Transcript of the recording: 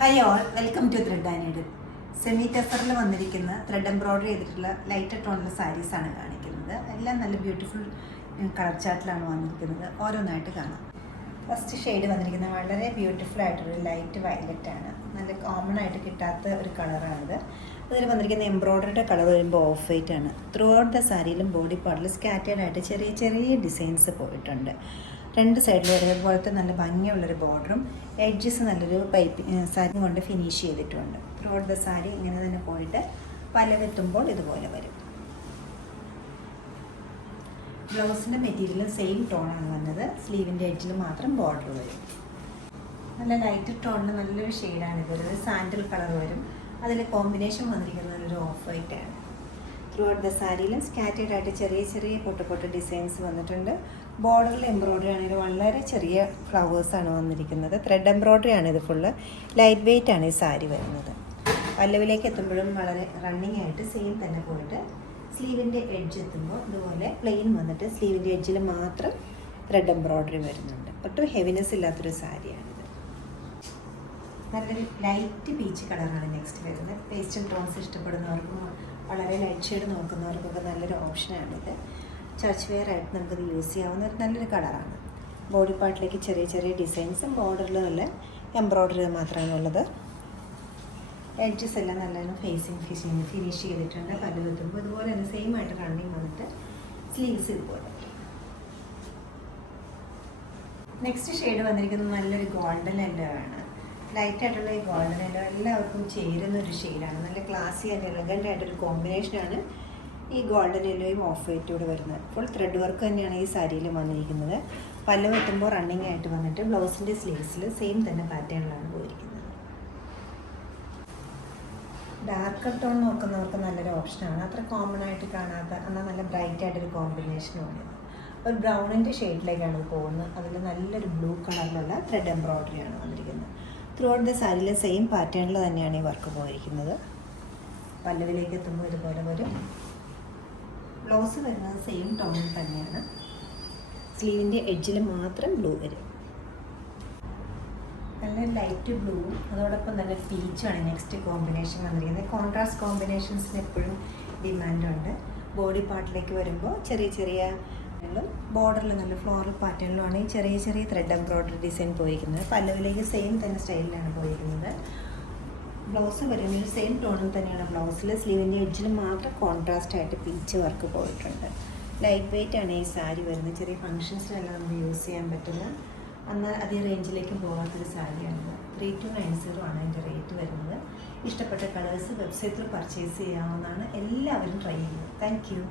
Hi all, welcome to thread and needle. Semi ടെസറിൽ വന്നിരിക്കുന്ന thread embroidery ചെയ്തിട്ടുള്ള light ടോണിലെ സാരീസാണ് കാണിക്കുന്നത്. എല്ലാം നല്ല ബ്യൂട്ടിഫുൾ കളർ ചാർട്ടിലാണ് വന്നിരിക്കുന്നത്. ഓരോന്നായിട്ട് കാണാം. ഫസ്റ്റ് ഷെയ്ഡ് വന്നിരിക്കുന്നത് വളരെ ബ്യൂട്ടിഫുൾ ആയിട്ടൊരു ലൈറ്റ് വയലറ്റ് ആണ്. നല്ല കോമൺ ആയിട്ട് കിട്ടാത്ത ഒരു കളറാണിത്. അതിൽ വന്നിരിക്കുന്ന എംബ്രോയ്ഡറിയുടെ കളർ വരുമ്പോൾ ഓഫ് വൈറ്റ് ആണ്. ത്രൂ ഔട്ട് ദ സാരിയിലും ബോഡി പാർട്ടിലും സ്കാറ്റേഡ് ആയിട്ട് ചെറിയ ചെറിയ ഡിസൈൻസ് പോയിട്ടുണ്ട്. രണ്ട് സൈഡിലും ഒരേപോലത്തെ നല്ല ഭംഗിയുള്ളൊരു ബോർഡറും എഡ്ജസ് നല്ലൊരു സാരി കൊണ്ട് ഫിനിഷ് ചെയ്തിട്ടുണ്ട്. ത്രൂ ഔട്ട് ദ സാരി ഇങ്ങനെ തന്നെ പോയിട്ട് പലവെത്തുമ്പോൾ ഇതുപോലെ വരും. ബ്ലൗസിൻ്റെ മെറ്റീരിയൽ സെയിം ടോണാണ് വന്നത്. സ്ലീവിൻ്റെ എഡ്ജിൽ മാത്രം ബോർഡർ വരും. നല്ല ലൈറ്റ് ടോണിന് നല്ലൊരു ഷെയ്ഡാണിത്. ഒരു സാൻഡൽ കളർ വരും. അതിൽ കോമ്പിനേഷൻ വന്നിരിക്കുന്നത് ഒരു ഓഫ് വൈറ്റ് ആണ്. ത്രൂ ഔട്ട് ദ സാരിയിലും സ്കാറ്റേഡ് ആയിട്ട് ചെറിയ ചെറിയ പൊട്ട ഡിസൈൻസ് വന്നിട്ടുണ്ട്. ബോർഡറിൽ എംബ്രോയ്ഡറി ആണെങ്കിൽ വളരെ ചെറിയ ഫ്ലവേഴ്സാണ് വന്നിരിക്കുന്നത്. ത്രെഡ് എംബ്രോയ്ഡറി ആണ് ഇത്. ഫുള്ള് ലൈറ്റ് വെയ്റ്റ് ആണ് ഈ സാരി വരുന്നത്. പല്ലവിലേക്ക് എത്തുമ്പോഴും വളരെ റണ്ണിങ് ആയിട്ട് സെയിം തന്നെ പോയിട്ട് സ്ലീവിൻ്റെ എഡ്ജ് എത്തുമ്പോൾ ഇതുപോലെ പ്ലെയിൻ വന്നിട്ട് സ്ലീവിൻ്റെ എഡ്ജിൽ മാത്രം ത്രെഡ് എംബ്രോയ്ഡറി വരുന്നുണ്ട്. ഒട്ടും ഹെവിനെസ് ഇല്ലാത്തൊരു സാരിയാണിത്. നല്ലൊരു ലൈറ്റ് പീച്ച് കളറാണ് നെക്സ്റ്റ് വരുന്നത്. പേസ്റ്റൽ ടോൺസ് ഇഷ്ടപ്പെടുന്നവർക്കും വളരെ ലൈറ്റ് ഷെയ്ഡ് നോക്കുന്നവർക്കൊക്കെ നല്ലൊരു ഓപ്ഷനാണിത്. ചർച്ച് വെയർ ആയിട്ട് നമുക്കത് യൂസ് ചെയ്യാവുന്ന ഒരു നല്ലൊരു കളറാണ്. ബോഡി പാർട്ടിലേക്ക് ചെറിയ ചെറിയ ഡിസൈൻസും ബോർഡറിൽ നല്ല എംബ്രോയ്ഡറി മാത്രമാണുള്ളത്. എഡ്ജസ് എല്ലാം നല്ലോണം ഫിനിഷ് ചെയ്തിട്ടുണ്ട്. പല്ല് വെത്തുമ്പോൾ ഇതുപോലെ തന്നെ സെയിം ആയിട്ട് റണ്ണിങ് വന്നിട്ട് സ്ലീവ്സ് ഇതുപോലെ. നെക്സ്റ്റ് ഷെയ്ഡ് വന്നിരിക്കുന്നത് നല്ലൊരു ഗോൾഡൻ യെല്ലോ ആണ്. ലൈറ്റായിട്ടുള്ള ഈ ഗോൾഡൻ യെല്ലോ എല്ലാവർക്കും ചേരുന്നൊരു ഷെയ്ഡാണ്. നല്ല ക്ലാസി ആൻഡ് എലഗൻ്റ് ആയിട്ടൊരു കോമ്പിനേഷനാണ് ഈ ഗോൾഡൻ യെല്ലോയും ഓഫ് വൈറ്റൂടെ വരുന്നത്. ഫുൾ ത്രെഡ് വർക്ക് തന്നെയാണ് ഈ സാരിയിൽ വന്നിരിക്കുന്നത്. പല്ല് വെട്ടുമ്പോൾ റണ്ണിങ് ആയിട്ട് വന്നിട്ട് ബ്ലൗസിൻ്റെ സ്ലീവ്സിൽ സെയിം തന്നെ പാറ്റേണിലാണ് പോയിരിക്കുന്നത്. ഡാർക്കർ ടോൺ നോക്കുന്നവർക്ക് നല്ലൊരു ഓപ്ഷനാണ്. അത്ര കോമൺ ആയിട്ട് കാണാത്ത എന്നാൽ നല്ല ബ്രൈറ്റ് ആയിട്ടൊരു കോമ്പിനേഷനുമാണ്. ഒരു ബ്രൗണിൻ്റെ ഷെയ്ഡിലേക്കാണ് പോകുന്നത്. അതിൽ നല്ലൊരു ബ്ലൂ കളറിലുള്ള ത്രെഡ് എംബ്രോയ്ഡറിയാണ് വന്നിരിക്കുന്നത്. ത്രൂ ഔട്ട് ദ സാരിയിലെ സെയിം പാറ്റേണിൽ തന്നെയാണ് ഈ വർക്ക് പോയിരിക്കുന്നത്. പല്ലവിലേക്ക് എത്തുമ്പോൾ ഇതുപോലെ വരും. ബ്ലൗസ് വരുന്നത് സെയിം ടോണിൽ തന്നെയാണ്. സ്ലീവിൻ്റെ എഡ്ജിൽ മാത്രം ബ്ലൂ വരും. നല്ല ലൈറ്റ് ബ്ലൂവും അതോടൊപ്പം തന്നെ പീച്ചുമാണ് നെക്സ്റ്റ് കോമ്പിനേഷൻ വന്നിരിക്കുന്നത്. കോൺട്രാസ്റ്റ് കോമ്പിനേഷൻസിന് എപ്പോഴും ഡിമാൻഡുണ്ട്. ബോഡി പാർട്ടിലേക്ക് വരുമ്പോൾ ചെറിയ ചെറിയ ബോർഡറിൽ നല്ല ഫ്ലോറൽ പാറ്റേണിലുമാണ് ഈ ചെറിയ ചെറിയ ത്രെഡ് എംബ്രോയ്ഡറി ഡിസൈൻ പോയിരിക്കുന്നത്. പല്ലവിലേക്ക് സെയിം തന്നെ സ്റ്റൈലിലാണ് പോയിരിക്കുന്നത്. ബ്ലൗസ് വരുന്നത് സെയിം ടോണിൽ തന്നെയാണ് ബ്ലൗസിൽ. സ്ലീവിൻ്റെ എഡ്ജിൽ മാത്രം കോൺട്രാസ്റ്റ് ആയിട്ട് പീച്ച് വർക്ക് പോയിട്ടുണ്ട്. ലൈറ്റ് വെയ്റ്റ് ആണ് ഈ സാരി വരുന്നത്. ചെറിയ ഫങ്ഷൻസിനെല്ലാം നമുക്ക് യൂസ് ചെയ്യാൻ പറ്റുന്ന എന്നാൽ അതേ റേഞ്ചിലേക്ക് പോകാത്തൊരു സാരിയാണിത്. 3290 ആണ് അതിൻ്റെ റേറ്റ് വരുന്നത്. ഇഷ്ടപ്പെട്ട കളേഴ്സ് വെബ്സൈറ്റിൽ പർച്ചേസ് ചെയ്യാവുന്നതാണ്. എല്ലാവരും ട്രൈ ചെയ്യുക. Thank you.